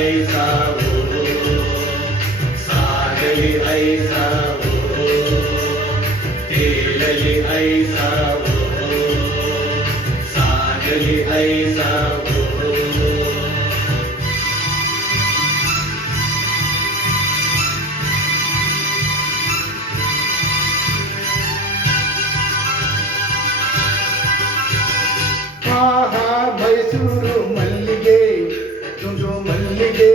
ऐसा हो, सागली ऐसा हो, तेलली ऐसा हो, सागली ऐसा हो. ಆಹಾ ಮೈಸೂರು ಮಲ್ಲಿಗೆ ತುಂಡು ಮಲ್ಲಿಗೆ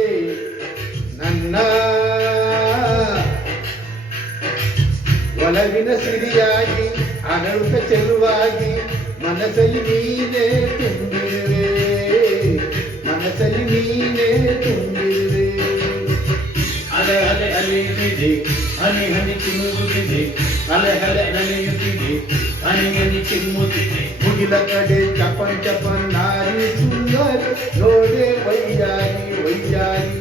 ನನ್ನ ಒಲವಿನ ಸಿರಿಯಾಗಿ ಅನಳುಕ ಚೆಲುವಾಗಿ ಮನಸ್ಸಲ್ಲಿ ನೀನೇ ತುಂಬಿರುವೆ, ಮನಸ್ಸಲ್ಲಿ ನೀನೇ ತುಂಬಿರುವೆ. ಅಲೆ ಅಲೆ ಅಲೆಯುತ್ತಿದೆ, ಹನಿ ಹನಿ ಚಿಮ್ಮುತ್ತಿದೆ, ಅಲೆ ಅಲೆ ಅಲೆಯುತ್ತಿದೆ, ಹನಿ ಹನಿ ಚಿಮ್ಮುತ್ತಿದೆ. ಮುಗಿಲ ಕಡೆ ಚಪನ್ ಚಪನ್ ನಾರಿ ಸುಂದರ ನೋಡೆ ವೈಯಾರಿ ವೈಯಾರಿ.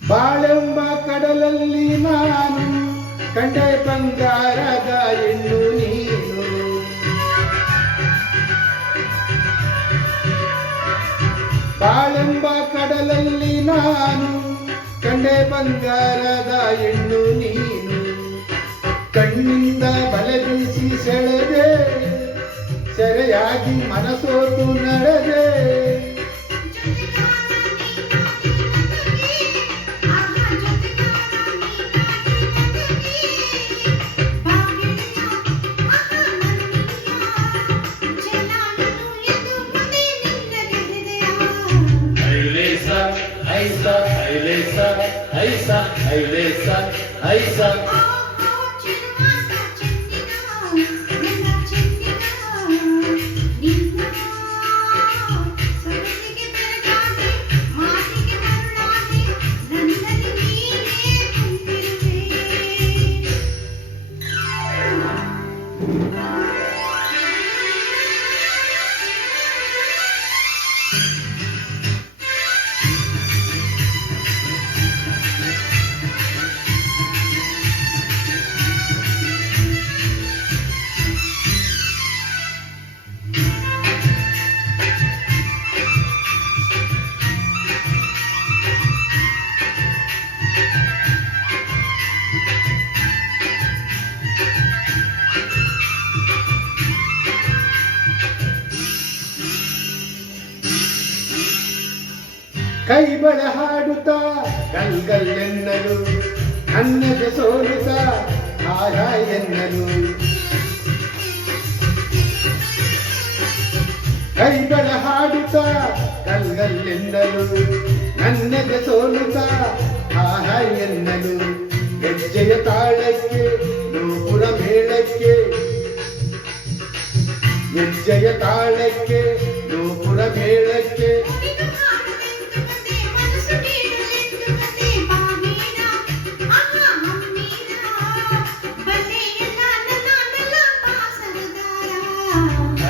ಬಾಳೆಂಬ ಕಡಲಲ್ಲಿ ನಾನು ಕಂಡೆ ಬಂಗಾರದ ಹೆಣ್ಣು ನೀನು. ಬಾಳೆಂಬ ಕಡಲಲ್ಲಿ ನಾನು ಕಂಡೆ ಬಂಗಾರದ ಹೆಣ್ಣು ನೀನು. ಕಣ್ಣಿಂದ ಬಲೆ ಬೀಸಿ ಸೆಳೆದೆ, ಸೆರೆಯಾಗಿ ಮನಸೋತು ನಡೆದೆ. ऐसा ऐसा ऐसा ऐसा ऐसा ಕೈ ಬಳ ಹಾಡುತ್ತಾ ಗಲ್ಗಲ್ ಎನ್ನಲು, ಅನ್ನದ ಸೋಲುತ್ತಾ ಹಾಯ ಎನ್ನಲು. ಕೈ ಬಳ ಹಾಡುತ್ತಾ ಗಲ್ಗಲ್ ಎನ್ನಲು, ನನ್ನದ ಸೋಲುತ್ತಾ ಹಾಯ ಎನ್ನಲು. ಹೆಜ್ಜೆಯ ತಾಳಕ್ಕೆ ನೂಪುರ ಮೇಳಕ್ಕೆ, ಹೆಜ್ಜೆಯ ತಾಳಕ್ಕೆ ನೂಪುರ ಮೇಳಕ್ಕೆ.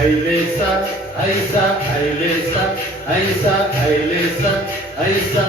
ऐसा ऐसा ऐसा ऐसा ऐसा ऐसा